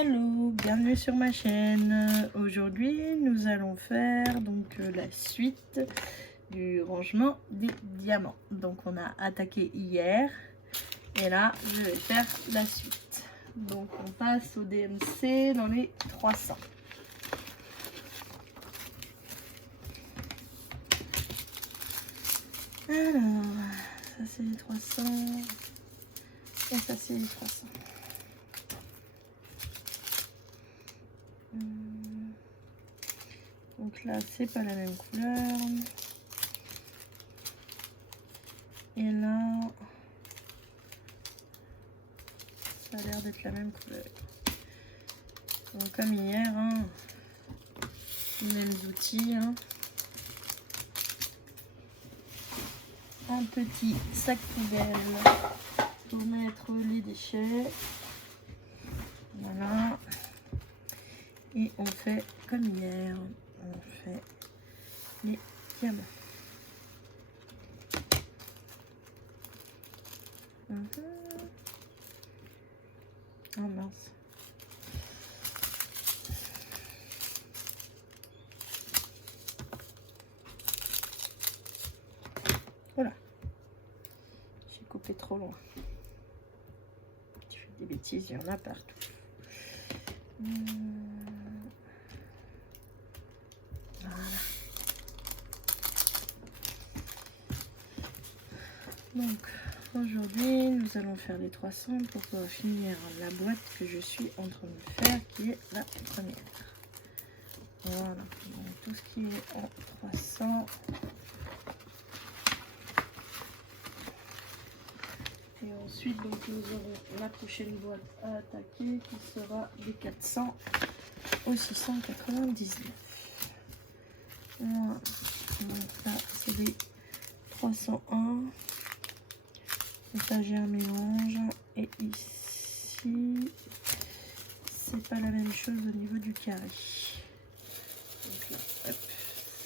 Hello, bienvenue sur ma chaîne. Aujourd'hui, nous allons faire donc la suite du rangement des diamants. Donc on a attaqué hier et là je vais faire la suite. Donc on passe au DMC dans les 300. Alors, ça c'est les 300 et ça c'est les 300. Donc là, c'est pas la même couleur. Et là, ça a l'air d'être la même couleur. Donc comme hier, hein, les mêmes outils. Hein. Un petit sac poubelle pour mettre les déchets. Voilà. Et on fait comme hier. On fait les diamants. Oh mince. Voilà. J'ai coupé trop loin. Tu fais des bêtises, il y en a partout. Donc aujourd'hui nous allons faire les 300 pour pouvoir finir la boîte que je suis en train de faire, qui est la première. Voilà, donc tout ce qui est en 300. Et ensuite donc nous aurons la prochaine boîte à attaquer qui sera des 400 au 699. Voilà, donc là c'est des 301. Étagère mélange, et ici c'est pas la même chose au niveau du carré. Donc là, hop,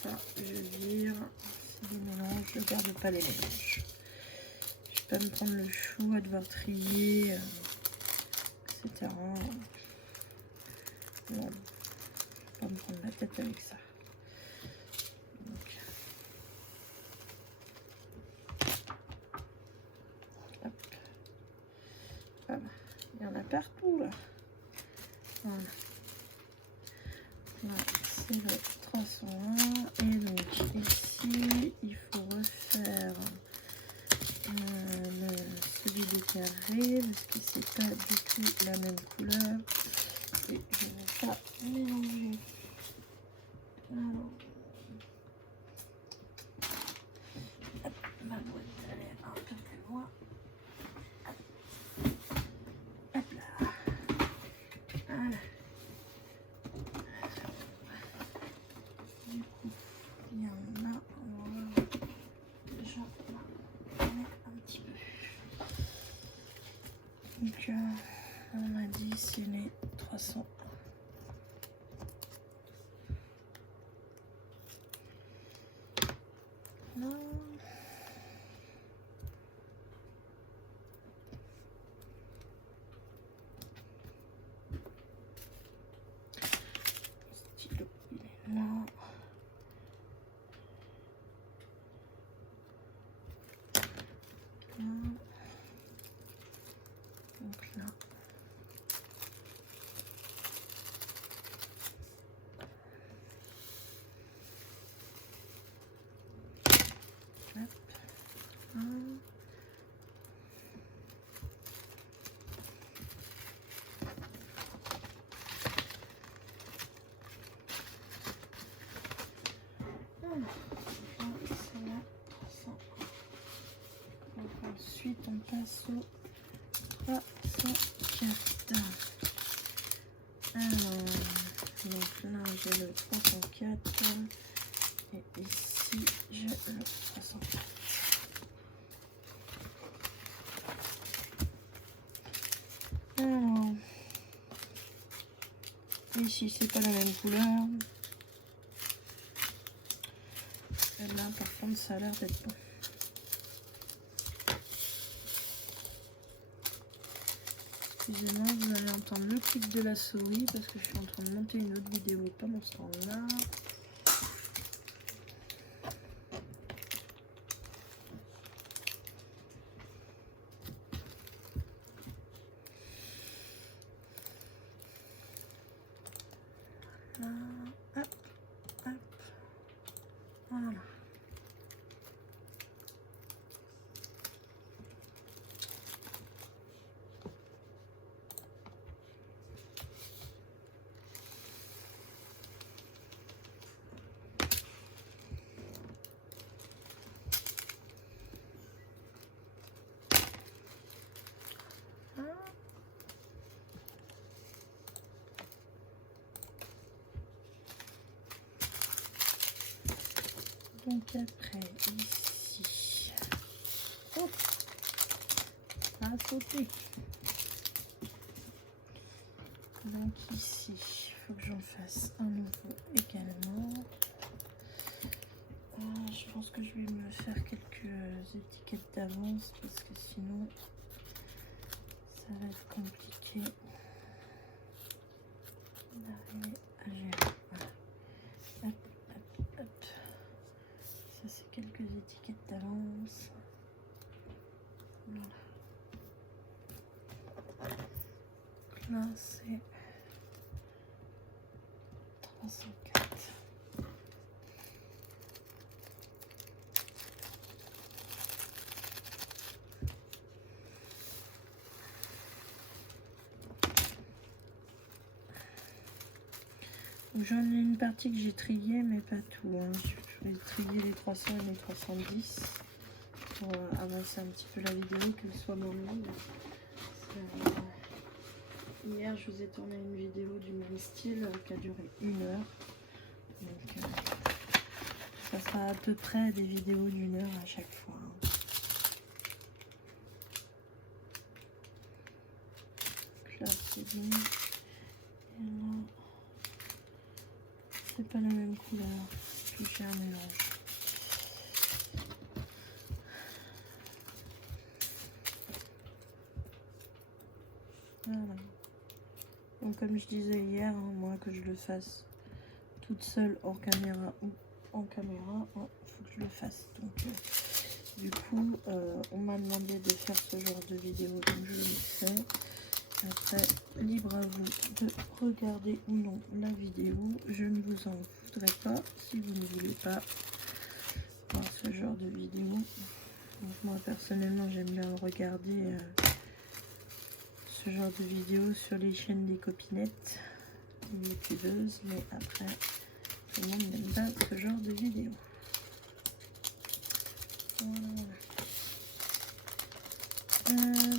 ça je vire, c'est des mélanges, je garde pas les mélanges. Je vais pas me prendre le chou à devoir trier, etc. Non, je vais pas me prendre la tête avec ça. Il y en a partout là. Voilà. Là, c'est le 301. Et donc ici, il faut refaire celui des carrés parce que c'est pas du tout la même couleur. Et je ne vais pas mélanger. Alors, hop, ma boîte elle est un peu plus loin. Donc on a dit c'est les 300. Là. Le stylo il est là. Donc là. Ensuite, on passe au 304. Alors, donc là, j'ai le 304 et ici, j'ai le 304. Alors, ici, c'est pas la même couleur. Et là, par contre, ça a l'air d'être bon. excusez-moi, vous allez entendre le clic de la souris parce que je suis en train de monter une autre vidéo pendant ce temps-là. Hop, hop, voilà. Donc après, ici, oh, ça a sauté. Donc ici, il faut que j'en fasse un nouveau également. Je pense que je vais me faire quelques étiquettes d'avance parce que sinon, ça va être compliqué d'arriver à gérer. Voilà. Hop, hop, hop. Ça, c'est quelques étiquettes d'avance. Voilà. Donc là, c'est 304. J'en ai une partie que j'ai triée, mais pas tout. Hein. Je vais trier les 300 et les 310 pour avancer un petit peu la vidéo, qu'elle soit longue. Hier, je vous ai tourné une vidéo du même style qui a duré 1 heure. Donc, ça sera à peu près des vidéos d'1 heure à chaque fois. Hein. Donc là, c'est bon. Et là, c'est pas la même couleur. Puis j'ai un mélange. Voilà. Donc comme je disais hier, hein, moi que je le fasse toute seule hors caméra ou en caméra, il faut que je le fasse. Donc du coup, on m'a demandé de faire ce genre de vidéo, donc je le fais. Après, libre à vous de regarder ou non la vidéo. Je ne vous en voudrais pas si vous ne voulez pas voir ce genre de vidéo. Donc moi personnellement, j'aime bien regarder ce genre de vidéo sur les chaînes des copinettes, des youtubeuses, mais après, tout le monde n'aime pas ce genre de vidéo. Voilà.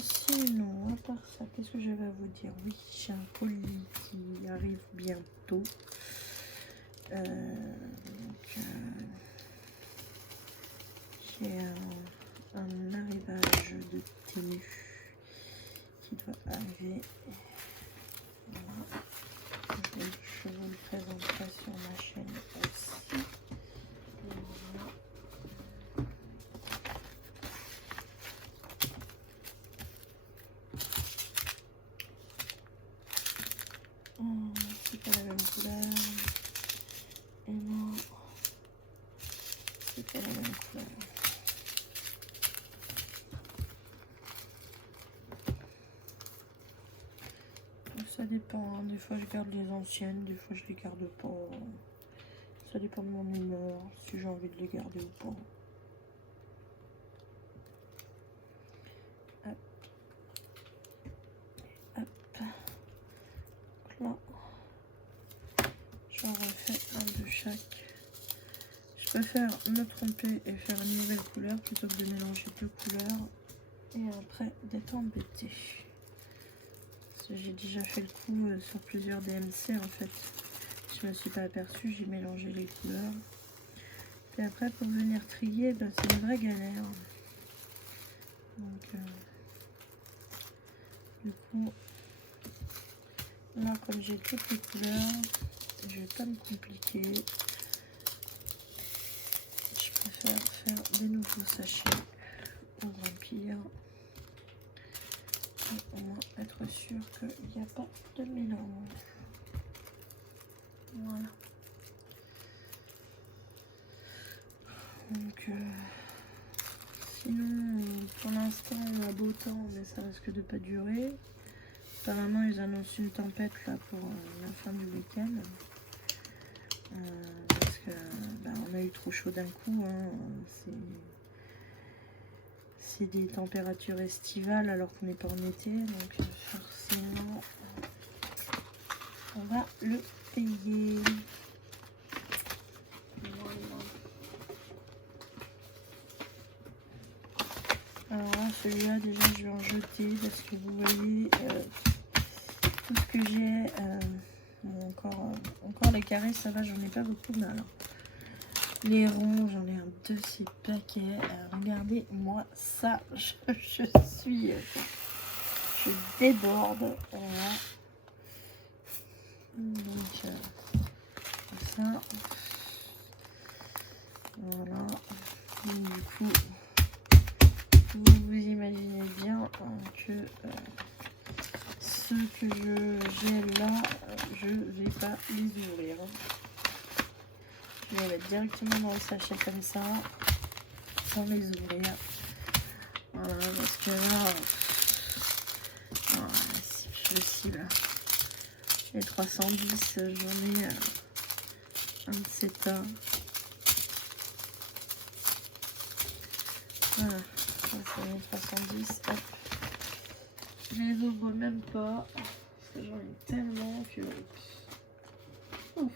Sinon, à part ça, qu'est-ce que je vais vous dire? Oui, j'ai un colis qui arrive bientôt. J'ai un arrivage de tenue qui doit arriver. Voilà. Je vous le présenterai sur ma chaîne aussi. Voilà. C'est pas la même couleur. Et non, c'est pas la même couleur. Ça dépend, hein. Des fois je garde les anciennes, des fois je les garde pas. Ça dépend de mon humeur, si j'ai envie de les garder ou pas. Hop. Hop. Donc là, j'en refais un de chaque. Je préfère me tromper et faire une nouvelle couleur plutôt que de mélanger 2 couleurs et après d'être embêtée. J'ai déjà fait le coup sur plusieurs DMC en fait. Je me suis pas aperçue, j'ai mélangé les couleurs. Et après pour venir trier, ben, c'est une vraie galère. Donc du coup, là comme j'ai toutes les couleurs, je vais pas me compliquer. Je préfère faire des nouveaux sachets ou remplir. Et on va être sûr qu'il n'y a pas de mélange. Voilà. Donc, sinon, pour l'instant, on a beau temps, mais ça risque de pas durer. Apparemment, ils annoncent une tempête là pour la fin du week-end. Parce que on a eu trop chaud d'un coup. Hein. C'est des températures estivales alors qu'on n'est pas en été. Donc, forcément, on va le payer. Alors là, celui-là, déjà, je vais en jeter parce que vous voyez tout ce que j'ai. Bon, encore les carrés, ça va, j'en ai pas beaucoup, mais alors les ronds, j'en ai un de ces paquets. Regardez-moi ça, je déborde. Voilà. Donc, ça. Voilà. Donc, du coup, vous imaginez bien que ceux que j'ai là, je vais pas les ouvrir. Je vais les mettre directement dans le sachet comme ça, sans les ouvrir. Voilà, parce que là, c'est plus possible. Les 310, j'en ai un de ces tas. Voilà, ça c'est les 310. Hop. Je les ouvre même pas. Parce que j'en ai tellement que... Ouf.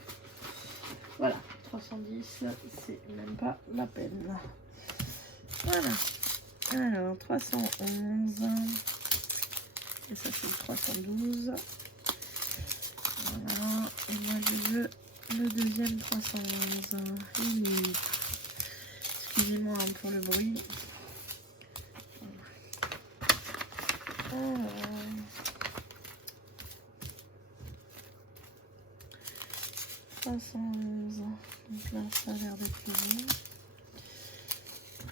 Voilà, 310, c'est même pas la peine. Voilà. Alors, 311. Et ça fait 312. Voilà. Et moi, je veux le deuxième 311. Excusez-moi pour le bruit. Alors. 311. Donc là, ça a l'air d'être le bon.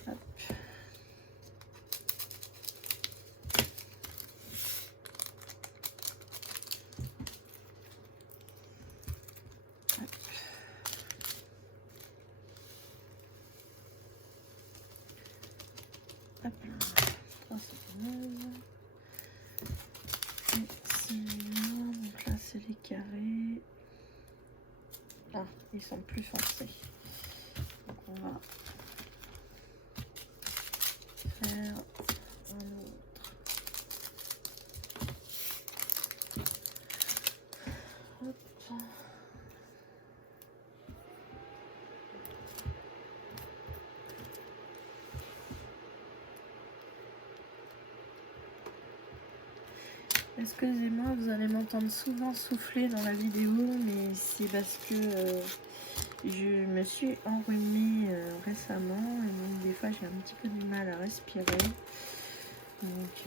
Hop. Hop. Hop là. 311. Et celui-là, donc là, c'est les carrés. Ah, ils sont plus foncés. Donc on va faire un autre. Hop. Excusez-moi, vous allez m'entendre souvent souffler dans la vidéo, mais c'est parce que je me suis enrhumée récemment et donc des fois j'ai un petit peu du mal à respirer. Donc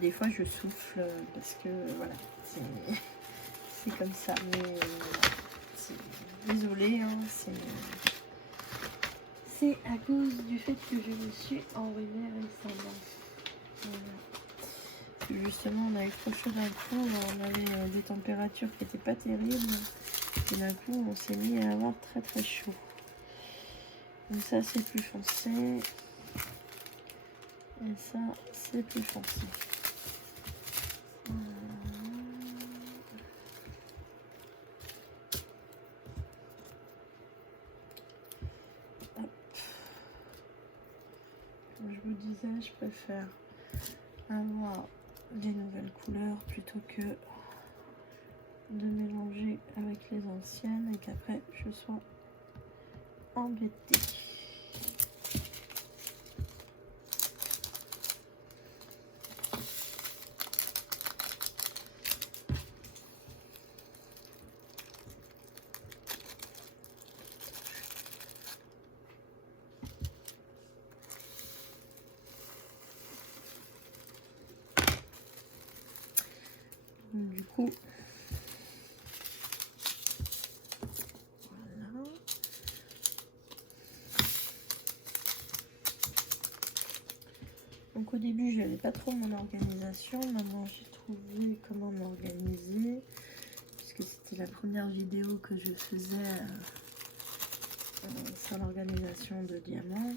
des fois je souffle parce que voilà, c'est comme ça. Mais désolée, hein, c'est à cause du fait que je me suis enrhumée récemment. Voilà. Justement, on a eu trop chaud d'un coup, on avait des températures qui n'étaient pas terribles. Et d'un coup, on s'est mis à avoir très très chaud. Donc ça, c'est plus foncé. Et ça, c'est plus foncé. Hop. Comme je vous disais, je préfère avoir des nouvelles couleurs plutôt que de mélanger avec les anciennes et qu'après je sois embêtée. Du coup, voilà. Donc Donc au début, je n'avais pas trop mon organisation. Maintenant, j'ai trouvé comment m'organiser. Puisque c'était la première vidéo que je faisais sur l'organisation de diamants.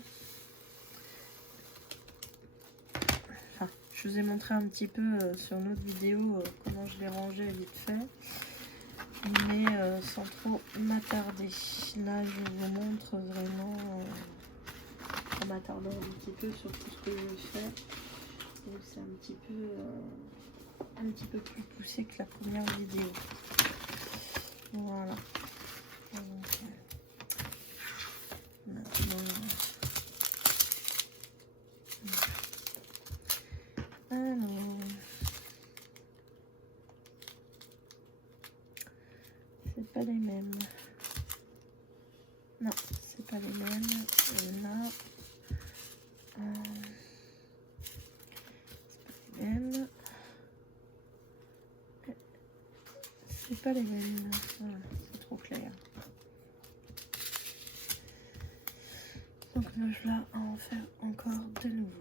Enfin, je vous ai montré un petit peu sur une autre vidéo comment je les rangeais vite fait. Mais sans trop m'attarder. Là, je vous montre vraiment en m'attardant un petit peu sur tout ce que je fais. Donc c'est un petit peu plus poussé que la première vidéo. Voilà. Donc, maintenant, alors, c'est pas les mêmes. Non, c'est pas les mêmes. Et là, c'est pas les mêmes. C'est pas les mêmes. Voilà, c'est trop clair. Donc là, je vais en faire encore de nouveau.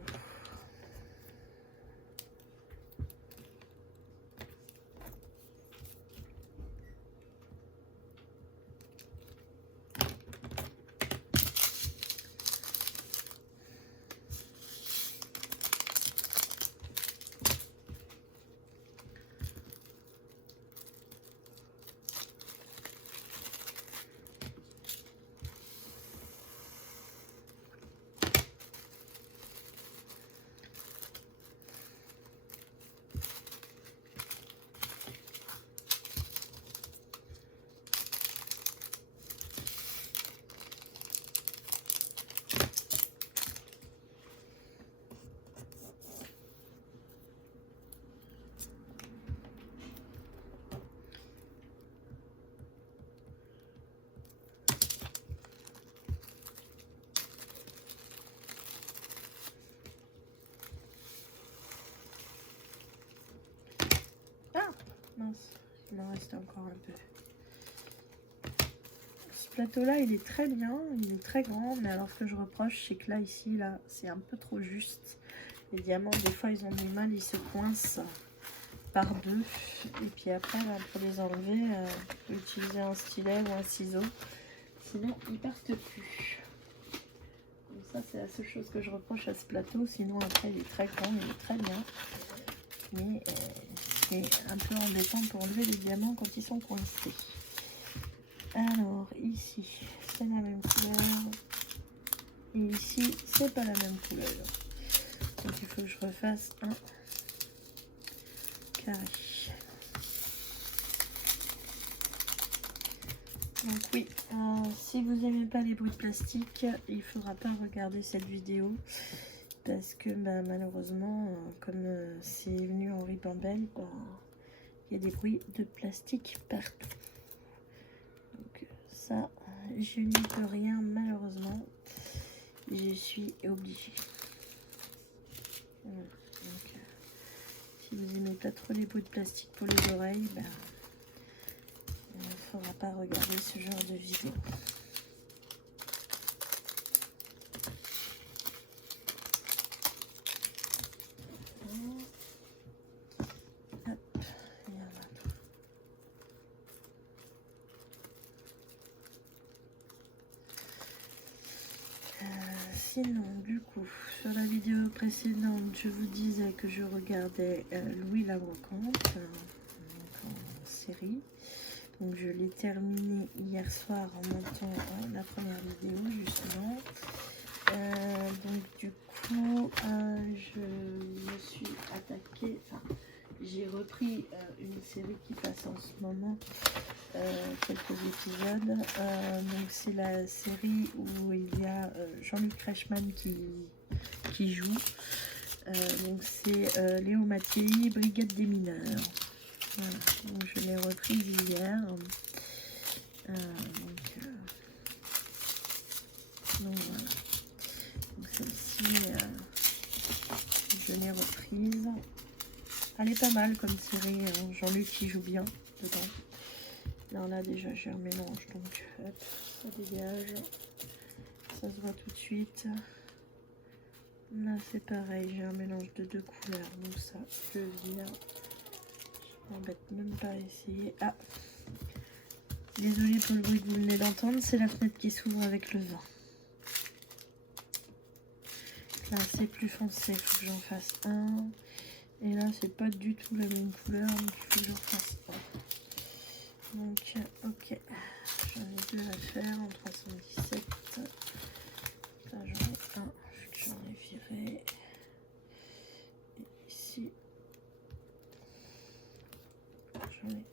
Mince, il m'en reste encore un peu. Ce plateau là il est très bien, il est très grand, mais alors ce que je reproche c'est que là ici là c'est un peu trop juste. Les diamants des fois ils ont du mal, ils se coincent par deux et puis après là, pour les enlever il faut utiliser un stylet ou un ciseau, sinon ils partent plus. Donc ça c'est la seule chose que je reproche à ce plateau, sinon après il est très grand, il est très bien, mais c'est un peu embêtant pour enlever les diamants quand ils sont coincés. Alors ici c'est la même couleur et ici c'est pas la même couleur, donc il faut que je refasse un carré. Donc oui, si vous n'aimez pas les bruits de plastique, il ne faudra pas regarder cette vidéo parce que bah, malheureusement comme c'est venu en ribambelle, bah, il y a des bruits de plastique partout. Donc ça, je n'y peux rien malheureusement, je suis obligée. Voilà. Donc, si vous n'aimez pas trop les bruits de plastique pour les oreilles, bah, il ne faudra pas regarder ce genre de vidéo. Sinon, du coup, sur la vidéo précédente, je vous disais que je regardais Louis la Brocante en série. Donc, je l'ai terminé hier soir en montant la première vidéo, justement. Donc, du coup, je me suis attaquée, enfin, j'ai repris une série qui passe en ce moment. Quelques épisodes. Donc c'est la série où il y a Jean-Luc Reichmann qui joue. Donc c'est Léo Mattei, Brigade des mineurs. Voilà. Donc je l'ai reprise hier. Donc voilà. Donc celle-ci, je l'ai reprise. Elle est pas mal comme série. Jean-Luc qui joue bien dedans. Alors là déjà j'ai un mélange, donc hop, ça dégage, ça se voit tout de suite. Là c'est pareil, j'ai un mélange de deux couleurs, donc ça je vire. Je m'embête même pas à essayer. Ah, désolée pour le bruit que vous venez d'entendre, c'est la fenêtre qui s'ouvre avec le vent. Là c'est plus foncé, il faut que j'en fasse un. Et là c'est pas du tout la même couleur, donc il faut que j'en fasse un. Donc ok, j'en ai deux à faire en 317. Là j'en ai un, vu que j'en ai viré. Et ici, j'en ai deux.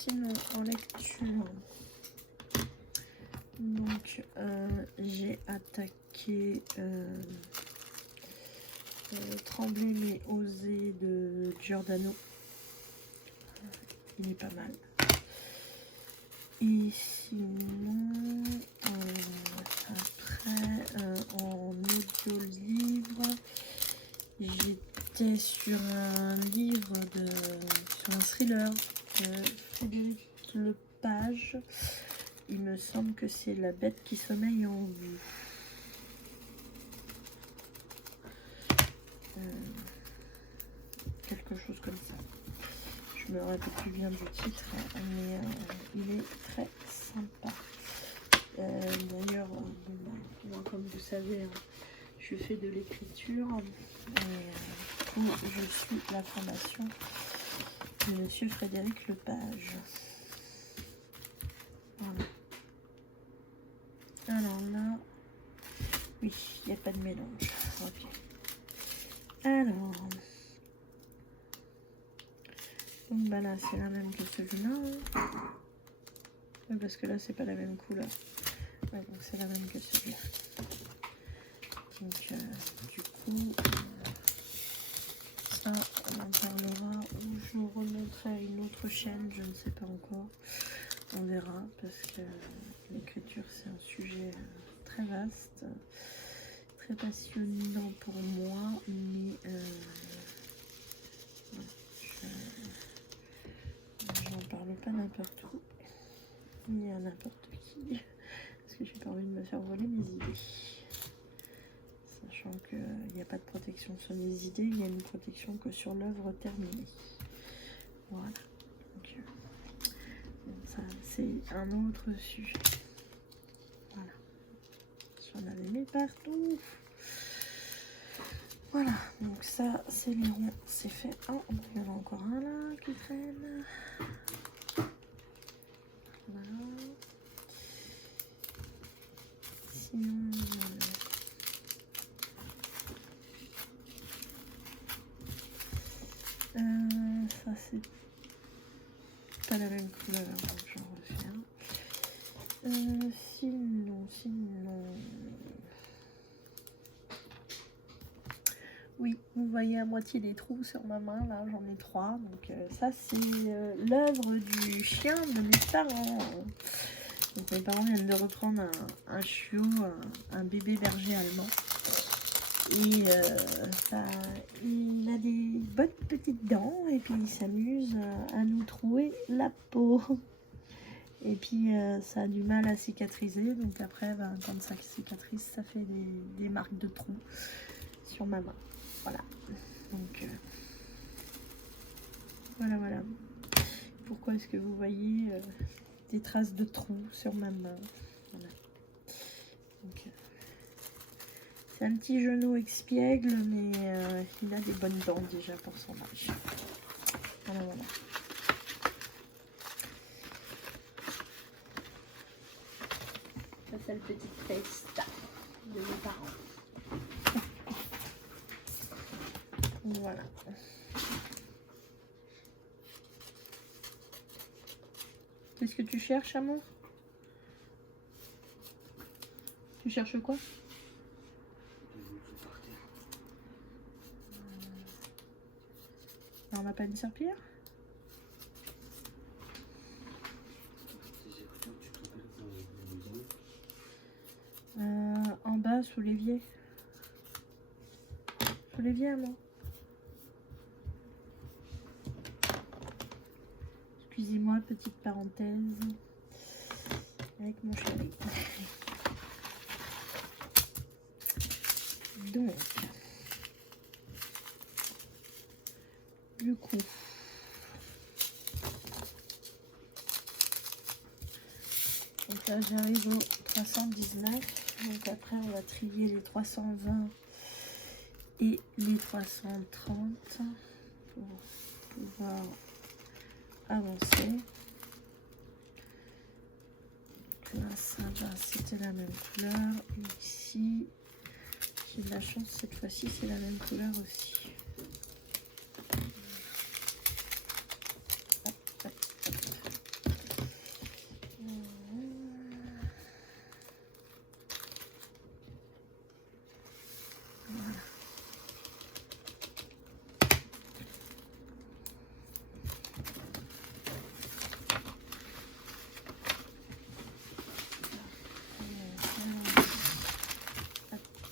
Sinon en lecture, donc j'ai attaqué Trembler mais oser de Giordano. Il est pas mal. Et sinon après en audio-livre, j'étais sur un livre sur un thriller de Frédéric Lepage. Il me semble que c'est La bête qui sommeille en vous. Quelque chose comme ça. Je me rappelle plus bien du titre, mais il est très sympa. D'ailleurs, moi, comme vous savez, je fais de l'écriture et je suis la formation de Monsieur Frédéric Lepage. Voilà. Alors là, oui, il n'y a pas de mélange. Ok. Alors, donc bah là c'est la même que celui-là. Oui, parce que là c'est pas la même couleur. Ouais, donc c'est la même que celui-là. Donc du coup, ça on en parlera. Ou je vous remontrerai à une autre chaîne, je ne sais pas encore. On verra parce que l'écriture c'est un sujet très vaste, très passionnant pour moi, mais j'en parle pas n'importe où, ni à n'importe qui, parce que j'ai pas envie de me faire voler mes idées. Sachant qu'il n'y a pas de protection sur les idées, il y a une protection que sur l'œuvre terminée. Voilà. Donc, ça, c'est un autre sujet. Voilà. J'en avais mis partout. Voilà. Donc ça, c'est les ronds. C'est fait. Oh, il y en a encore un là qui traîne. Voilà. Sinon... ça c'est pas la même couleur, donc j'en refais un. Sinon... Oui, vous voyez à moitié des trous sur ma main, là j'en ai 3. Donc ça c'est l'œuvre du chien de mes parents. Donc mes parents viennent de reprendre un chiot, un bébé berger allemand. Et il a des bonnes petites dents et puis il s'amuse à nous trouer la peau. Et puis ça a du mal à cicatriser, donc après quand ça cicatrise, ça fait des marques de trous sur ma main. Voilà. Donc voilà. Pourquoi est-ce que vous voyez des traces de trous sur ma main? Voilà. Donc, c'est un petit genou expiègle, mais il a des bonnes dents déjà pour son âge. Voilà. Ça, c'est le petit festa de mes parents. Voilà. Qu'est-ce que tu cherches, amour? Tu cherches quoi? On n'a pas une serpillière? En bas, sous l'évier. Sous l'évier, amour. excusez-moi, petite parenthèse avec mon chéri. Donc, du coup, donc là j'arrive au 319. Donc après on va trier les 320 et les 330 pour pouvoir avancer. Donc là ça va, c'était la même couleur. Et ici, j'ai de la chance, cette fois-ci c'est la même couleur aussi.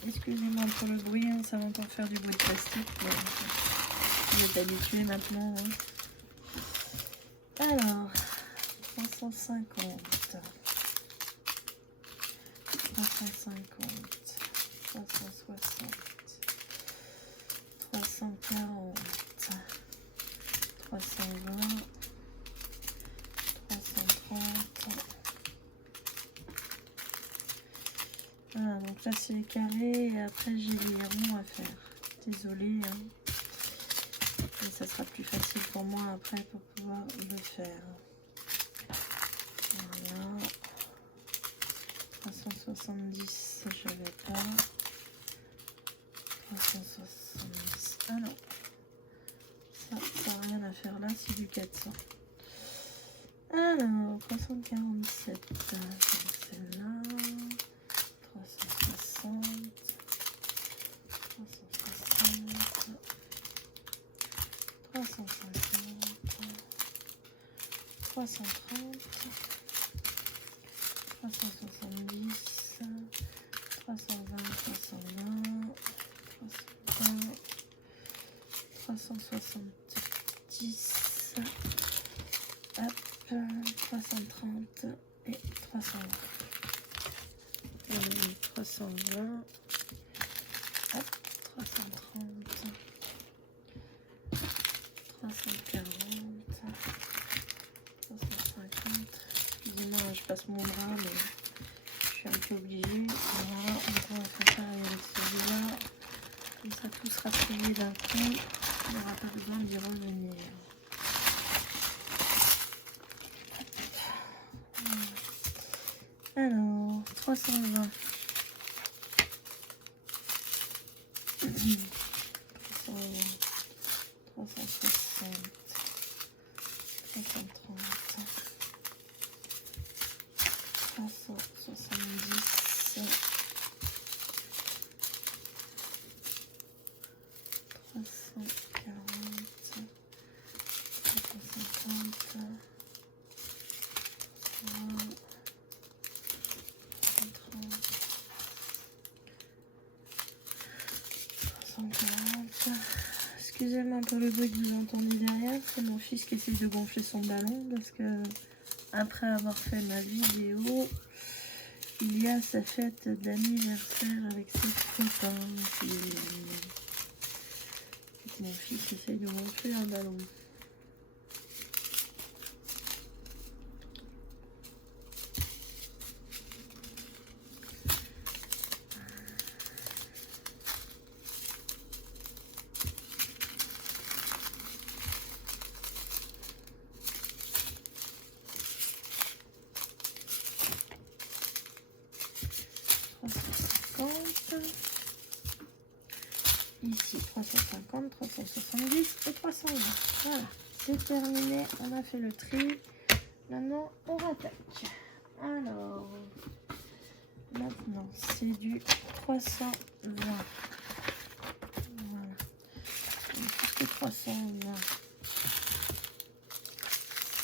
Excusez-moi pour le bruit, hein, ça va encore faire du bruit de plastique. Vous êtes habitués maintenant. Hein. Alors, 350, 350, 360, 340, 320, 330. Voilà, donc là c'est les carrés et après j'ai les ronds à faire. Désolée, hein. Mais ça sera plus facile pour moi après pour pouvoir le faire. Voilà. 370, je vais pas. 370. Ah non. Ça n'a rien à faire là, c'est du 400. Alors, 347. C'est celle-là. 360. 360. 350. 330. 370. 320. 320. 370. Hop, 330 et 320. 320. Hop, 330. 340. 350. Excusez-moi, je passe mon bras, mais je suis un peu obligée. Voilà, donc on va faire pareil avec celui-là. Comme ça, tout sera plié d'un coup. Il n'y aura pas besoin d'y revenir. Alors, 320. 360. 330. 370. 340. Excusez-moi pour le bruit que vous entendez derrière, c'est mon fils qui essaye de gonfler son ballon parce que après avoir fait ma vidéo, il y a sa fête d'anniversaire avec ses copains. Mon fils essaye de gonfler un ballon. Ici 350, 370 et 320. Voilà, c'est terminé. On a fait le tri. Maintenant, on rattaque. Alors, maintenant, c'est du 320. Voilà. Donc, puisque 320,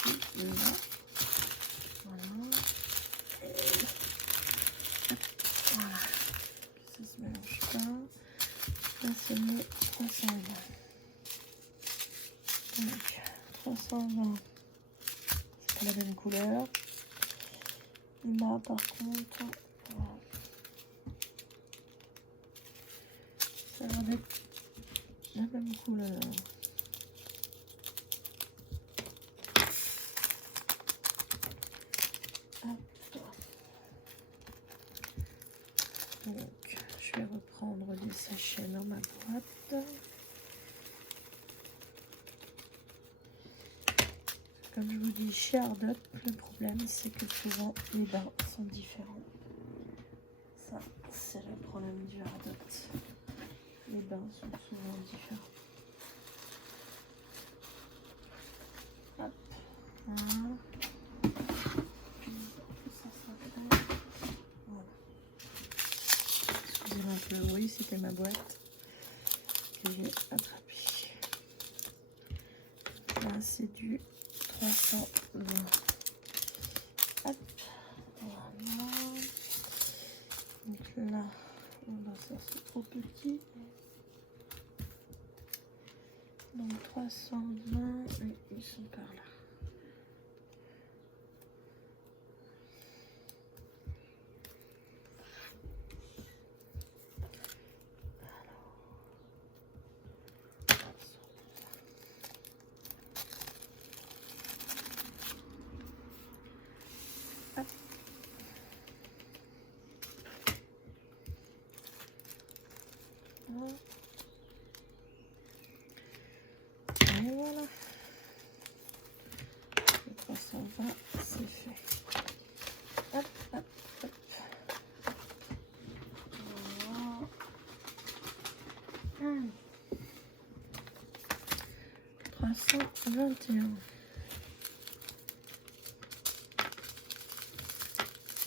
c'est là. Voilà. Voilà. Ça se mélange pas. Là, c'est le 320. Donc, 320 c'est la même couleur. Les bas par contre, ça va être la même couleur. Donc, je vais reprendre les sachets dans ma boîte. Comme je vous dis, chez Ardot, le problème c'est que souvent les bains sont différents. Ça, c'est le problème du Ardot. Les bains sont souvent différents. Hop, voilà. Excusez-moi un peu, oui, c'était ma boîte que j'ai attrapée. Là, c'est du 320. Hop, voilà. Donc là, ça c'est trop petit. Donc 320, et ils sont par là. Et voilà. Le 320, c'est fait. Hop, hop, hop. Voilà. 321.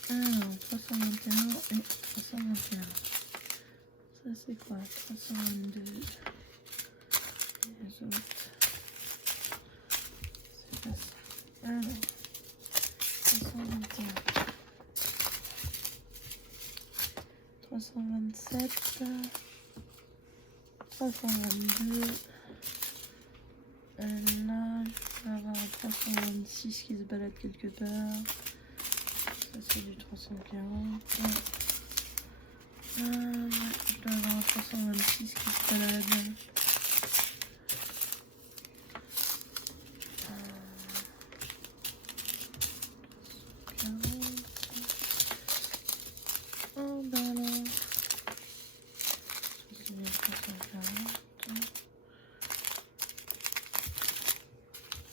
Alors, 321 et 321. Ça, c'est quoi? 322. Les autres. C'est pas ça. Alors, 321. 327. 322. Là, je vais avoir un 326 qui se balade quelque part. Ça, c'est du 340. Je dois avoir un 326 qui se balade. Oh, bah alors. C'est 340.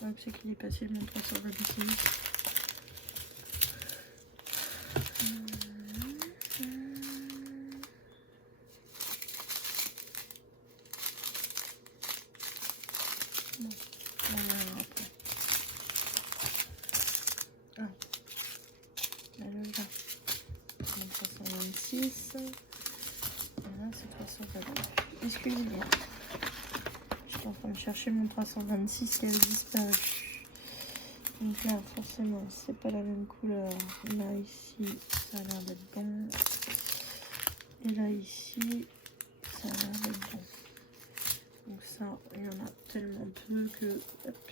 Donc, c'est qu'il est passé mon 326. Excusez-moi, je suis en train de chercher mon 326 qui avait disparu. Donc là, forcément, c'est pas la même couleur. Là, ici, ça a l'air d'être bon. Et là, ici, ça a l'air d'être bon. Donc ça, il y en a tellement peu que hop,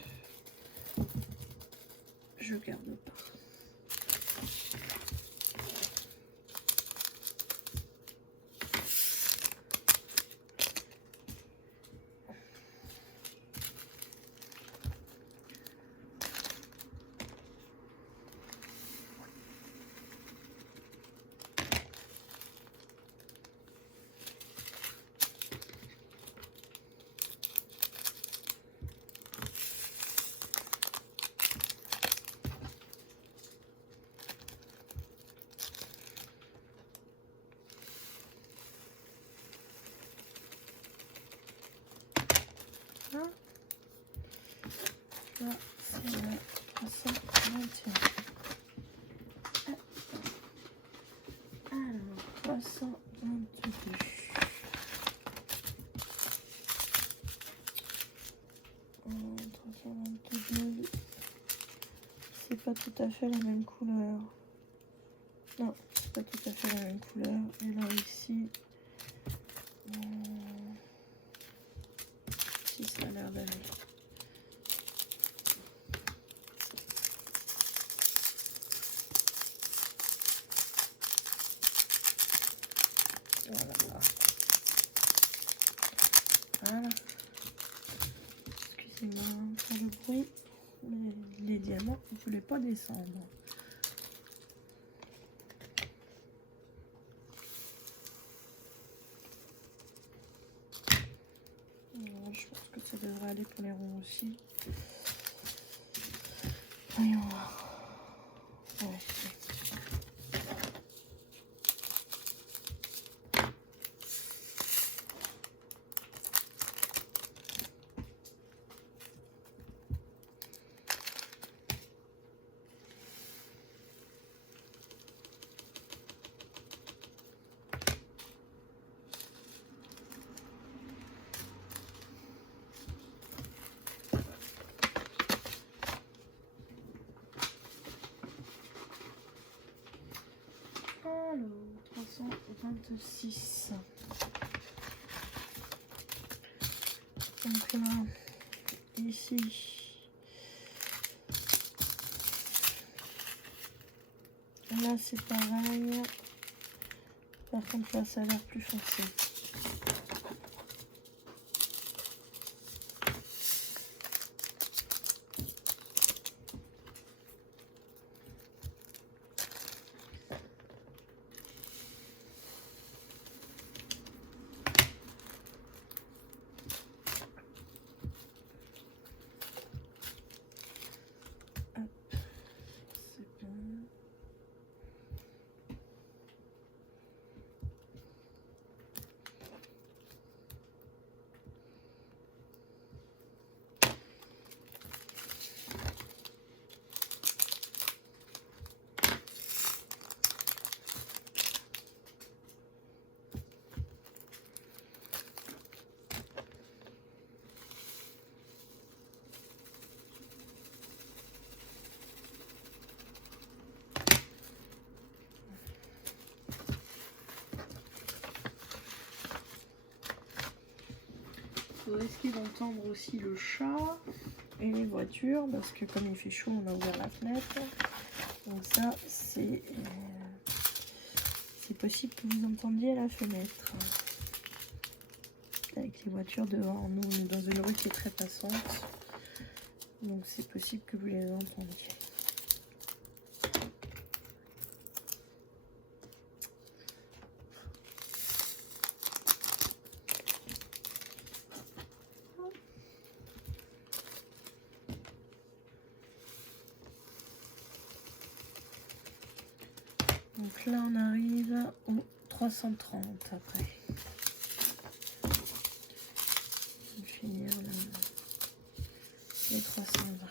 je garde pas. Là, c'est le 321. Alors, 322. Oh, 322. C'est pas tout à fait la même couleur. Non, c'est pas tout à fait la même couleur. Et là, ici, si ça a l'air d'aller. Voilà. Voilà. Excusez-moi pour le bruit, mais les diamants ne voulaient pas descendre. Alors, je pense que ça devrait aller pour les ronds aussi. Voyons voir. Ouais. Alors, 326. Donc là, ici, là c'est pareil. Par contre là ça a l'air plus foncé. Vous risquez d'entendre aussi le chat et les voitures parce que comme il fait chaud on a ouvert la fenêtre, donc ça c'est possible que vous entendiez à la fenêtre avec les voitures dehors. Nous on est dans une rue qui est très passante, donc c'est possible que vous les entendiez. Donc là on arrive au 330 après. On va finir les 320.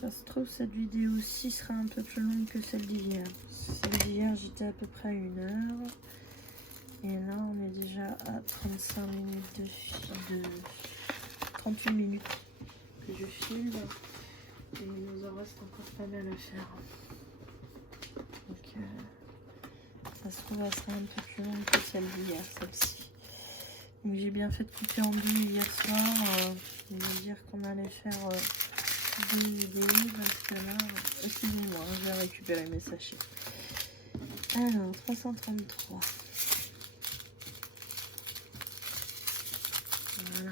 Ça se trouve cette vidéo-ci sera un peu plus longue que celle d'hier. Celle d'hier j'étais à peu près à 1 heure. Et là on est déjà à 35 minutes de 38 minutes que je filme. Et il nous en reste encore pas mal à faire. Donc ça se trouve elle sera un peu plus longue que celle d'hier, celle-ci. Donc j'ai bien fait de couper en deux hier soir. Je vais dire qu'on allait faire 2 vidéos parce que là, excusez-moi, je vais récupérer mes sachets. Alors, 333. Voilà.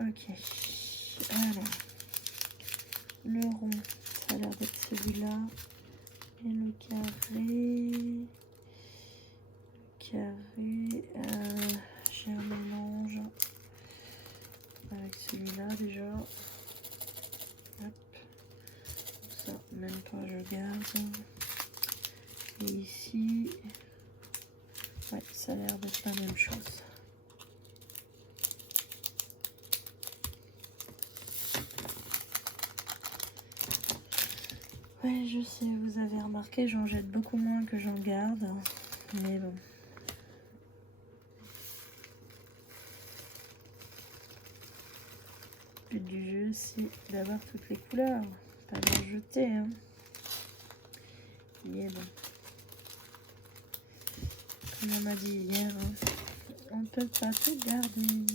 Ok. Alors, le rond, ça a l'air d'être celui-là. Et le carré. J'ai un mélange avec celui-là déjà. Hop. Ça, même pas, je garde. Et ici, ouais, ça a l'air d'être la même chose. Ouais, je sais, vous avez remarqué, j'en jette beaucoup moins que j'en garde. Mais bon. Le but du jeu, c'est d'avoir toutes les couleurs. Pas d'en jeter, hein. Mais bon. Comme on m'a dit hier, hein, on ne peut pas tout garder.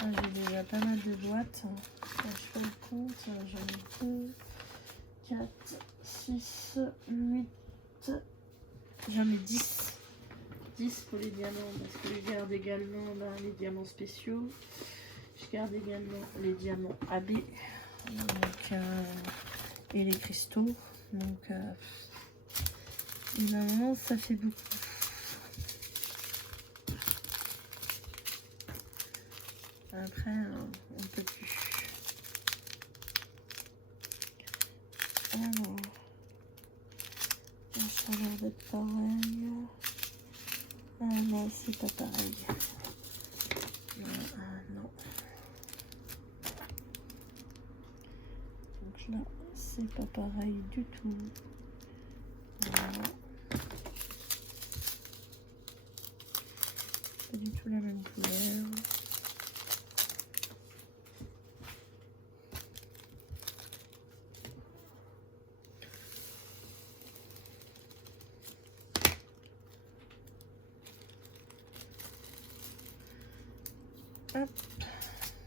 Ah, j'ai déjà pas mal de boîtes. Quand je fais le compte, j'en ai 2, 4, 6, 8. J'en ai 10. 10 pour les diamants parce que je garde également les diamants spéciaux. Je garde également les diamants AB donc, et les cristaux. Donc, évidemment, ça fait beaucoup. Après, on peut plus. Alors, ça a l'air d'être pareil. Ah non, c'est pas pareil. Non. Donc là, c'est pas pareil du tout. Voilà. Pas du tout la même couleur. Hop.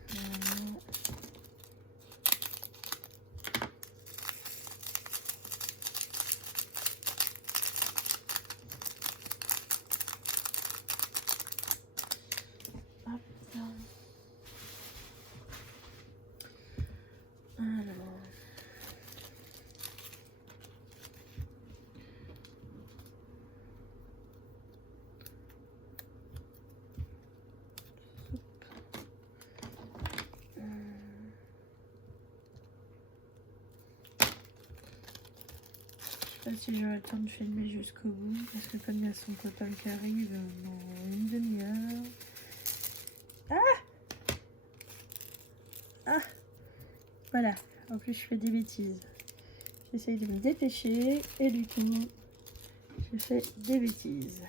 Voilà. Hop. Alors. Je sais pas si j'aurai le temps de filmer jusqu'au bout parce que comme il y a son copain qui arrive dans une demi-heure. Ah, voilà, en plus je fais des bêtises. J'essaye de me dépêcher et du coup je fais des bêtises.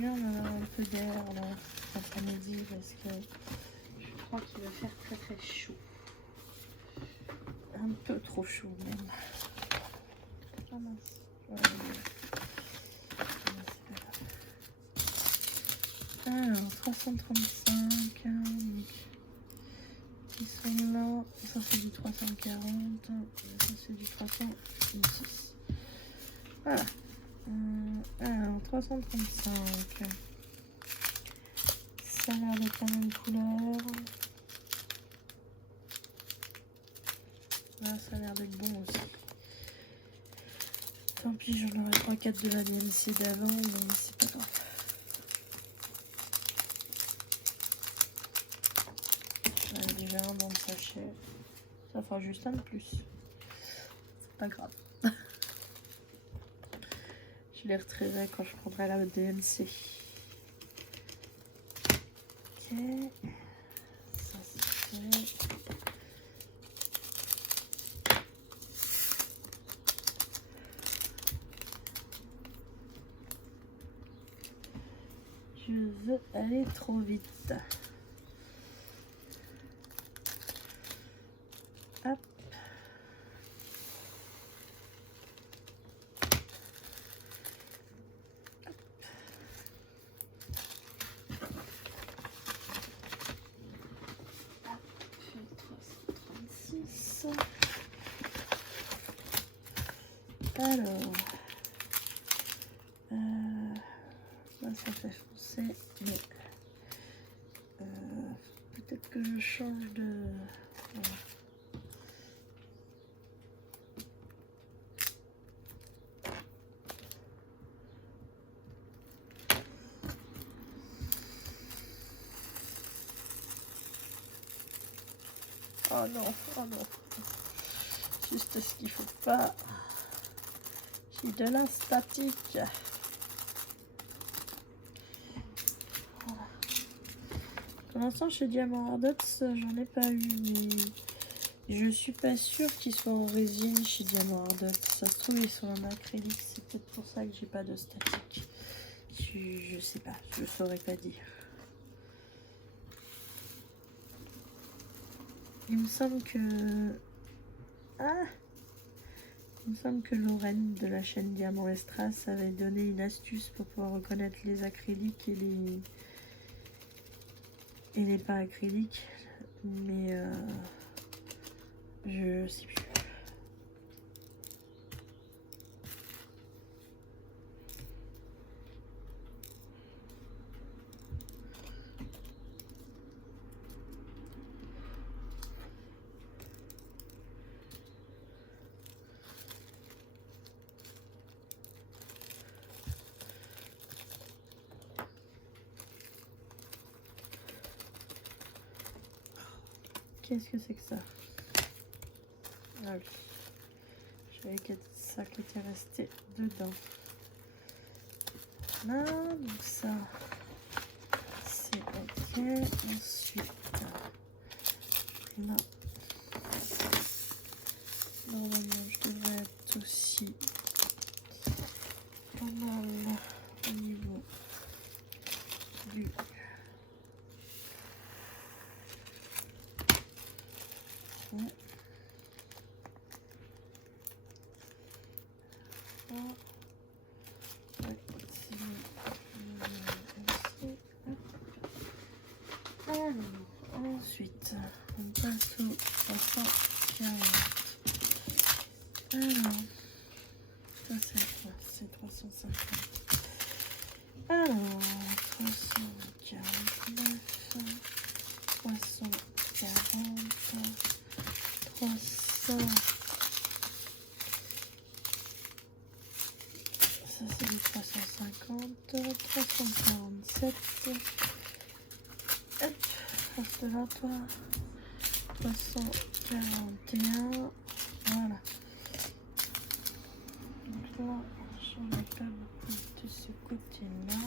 On va avoir un peu d'air là cet après-midi parce que je crois qu'il va faire très très chaud. Un peu trop chaud même. Ah mince. Alors 335 donc, ils sont là. Ça c'est du 340. Ça c'est du 306. Voilà. Alors 335. Ça a l'air d'être la même couleur. Là, ça a l'air d'être bon aussi. Tant pis, j'en aurais 3-4 de la DMC d'avant, mais c'est pas grave. J'en ai déjà un dans le sachet. Ça fera juste un de plus. C'est pas grave. Je les retirerai quand je prendrai la DMC. Ok. Ça c'est fait. Je veux aller trop vite. Hop. Alors, là ça fait foncer, mais peut-être que je change de... Voilà. Oh non, oh non. Juste ce qu'il faut pas. J'ai de la statique. Pour l'instant, chez Diamant Ardot, j'en ai pas eu, mais je suis pas sûre qu'ils soient en résine chez Diamant Ardot. Ça se trouve, ils sont en acrylique. C'est peut-être pour ça que j'ai pas de statique. Je sais pas, je saurais pas dire. Il me semble que... Ah! Il me semble que Lorraine de la chaîne Diamant Estras avait donné une astuce pour pouvoir reconnaître les acryliques et les pas acryliques. Mais je sais plus. Qu'est-ce que c'est que ça? Ah oui. Je savais que ça qui était resté dedans. Là, donc ça, c'est ok. Ensuite, là, normalement, je devrais être aussi pas mal au niveau du... Ouais. Alors, ensuite, on passe au 340. Alors, ça c'est quoi? C'est 350. Alors, 349, 340, 300. Ça c'est du 350, 347. Hop, reste là toi. 341. Voilà. Donc là, j'en ai pas beaucoup de ce côté-là.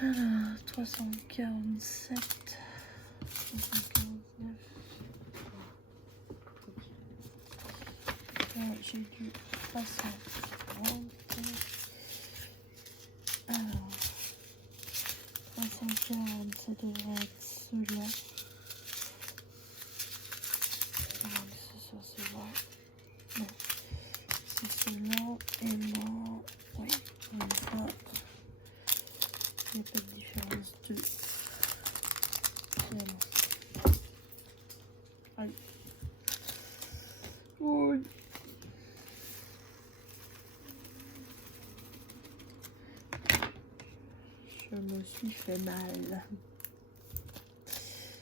Alors, 347. 349. Là, j'ai du 340. Alors, 340, ça devrait être ceux-là. C'est ça, ceux-là. Non, c'est ceux-là. Et là, oui, il n'y a pas de différence de... Aïe. Oui. Je me suis fait mal.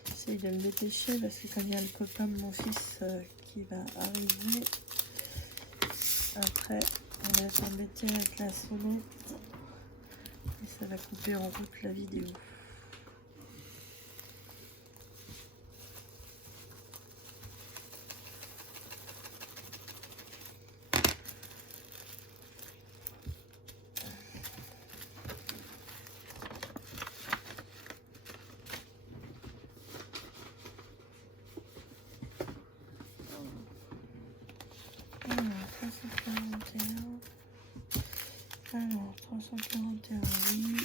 J'essaie de me dépêcher parce que quand il y a le copain de mon fils qui va arriver, après on va s'embêter avec la sonnette et ça va couper en route la vidéo. Alors, 341, oui.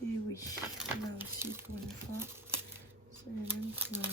Et oui, là aussi, pour une fois, c'est les mêmes couleurs.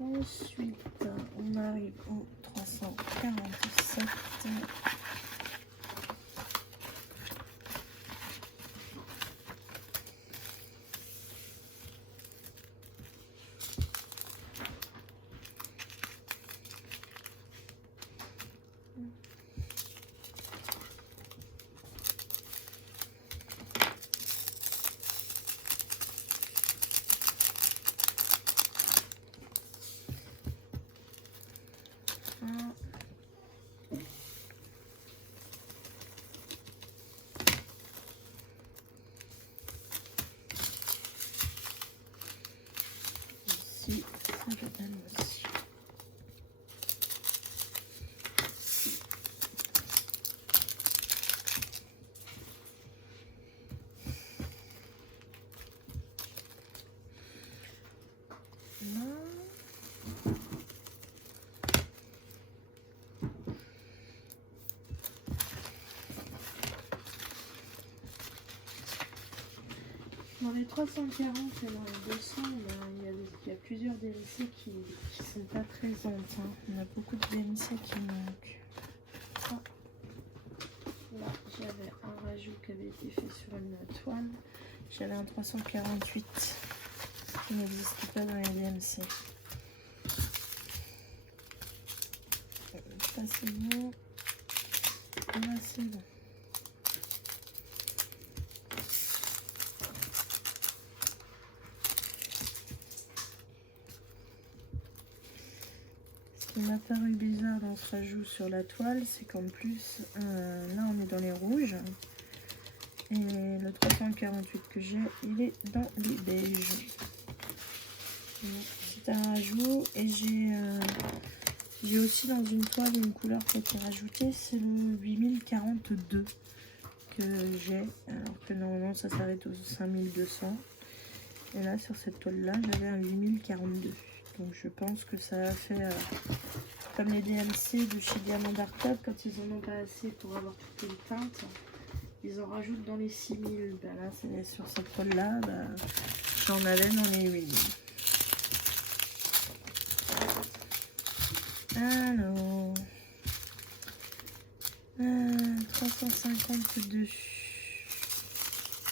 Ensuite, on arrive au 347. Dans les 340 et dans les 200, il y a plusieurs DMC qui sont pas présentes. Hein. On a beaucoup de DMC qui manquent. Ah. Là, j'avais un rajout qui avait été fait sur une toile. J'avais un 348 qui n'existe pas dans les DMC. Ça c'est bon. Là c'est bon. Ce qui m'a paru bizarre dans ce rajout sur la toile, c'est qu'en plus, là on est dans les rouges. Et le 348 que j'ai, il est dans les beiges. C'est un rajout. Et j'ai aussi dans une toile une couleur qui a été rajoutée. C'est le 8042 que j'ai. Alors que normalement ça s'arrête aux 5200. Et là sur cette toile là, j'avais un 8042. Donc je pense que ça a fait comme les DMC de chez Diamant Dark Top, quand ils en ont pas assez pour avoir toutes les teintes, ils en rajoutent dans les 6000. Ben là, c'est sur cette toile là, ben, j'en avais dans les 8000. Alors, 352,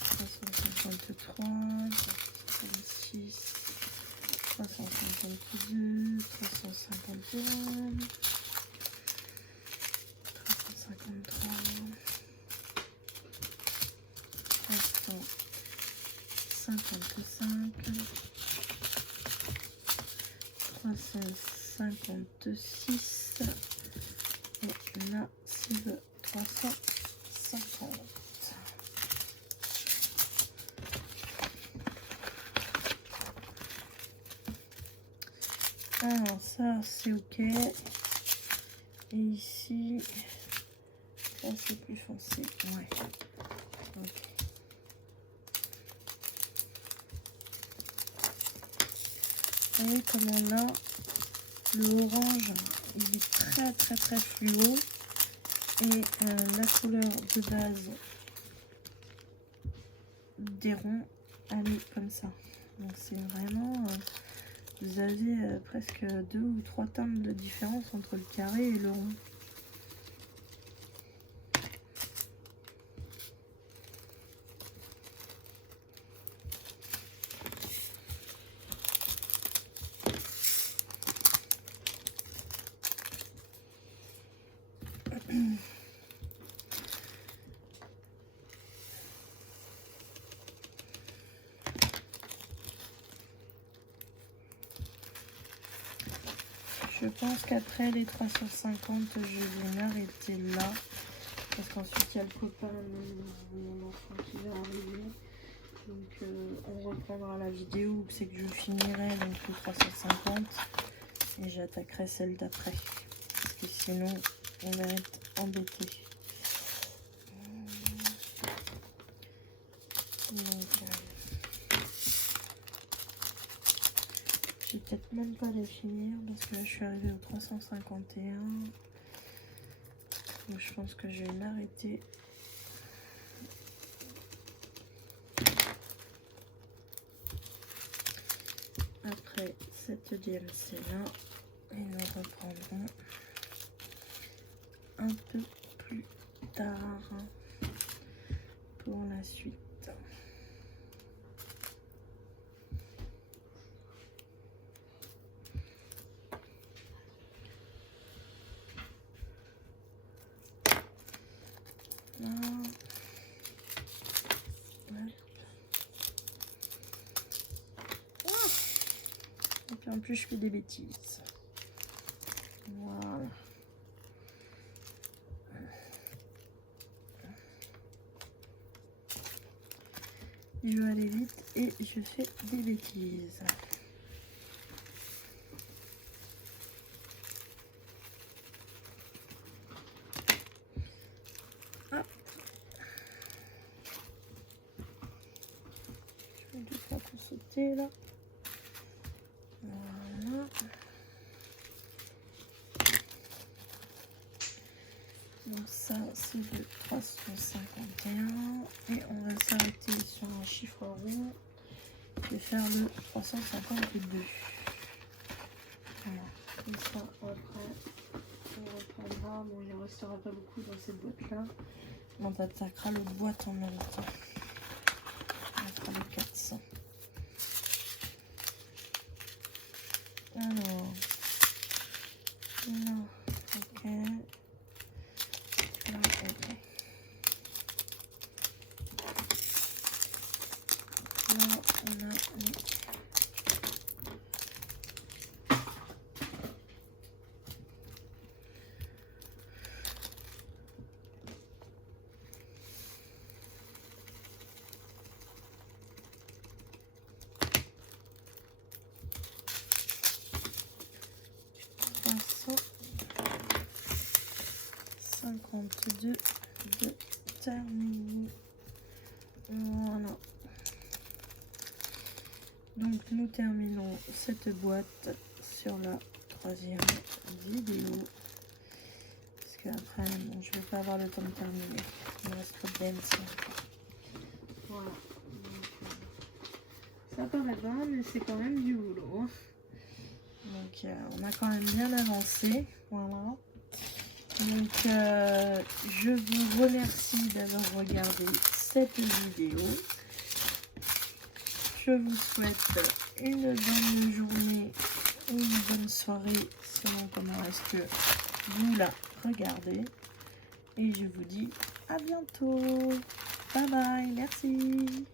353, 356. 352, 351, 353, 355, 356 et là c'est le 350. Alors ça c'est ok, et ici ça c'est plus foncé, ouais, ok. Vous voyez comment là le orange il est très fluo, et la couleur de base des ronds elle est comme ça, donc c'est vraiment vous avez presque 2 ou 3 teintes de différence entre le carré et le rond. Je pense qu'après les 350, je vais m'arrêter là. Parce qu'ensuite, il y a le copain de mon enfant qui va arriver. Donc, on reprendra la vidéo. C'est que je finirai donc le 350. Et j'attaquerai celle d'après. Parce que sinon, on va être embêté. Donc, je vais peut-être même pas les finir. Parce que là, je suis arrivée au 351. Donc, je pense que je vais m'arrêter. Après cette DMC là, et nous reprendrons un peu plus tard pour la suite. Là. Et puis en plus je fais des bêtises. Voilà. Je veux aller vite et je fais des bêtises. Ah. Je vais 2 fois pour sauter là. Voilà. Donc ça c'est le 351 et on va s'arrêter sur un chiffre rond Je vais faire le 352. Voilà. Comme ça, après, on reprendra. Bon, il ne restera pas beaucoup dans cette boîte-là. On attaquera l'autre boîte en même temps. On fera le 400. Alors, là, ok. Là, ok. Là, on a les... ...52 de terminé. Voilà. Donc nous terminons cette boîte sur la 3e vidéo. Parce que après, bon, je vais pas avoir le temps de terminer. Il me reste trop de dance. Voilà. Donc, ça paraît bas, mais c'est quand même du boulot. Donc on a quand même bien avancé. Voilà. Donc je vous remercie d'avoir regardé cette vidéo. Je vous souhaite une bonne journée ou une bonne soirée selon comment est-ce que vous la regardez. Et je vous dis à bientôt. Bye bye, merci.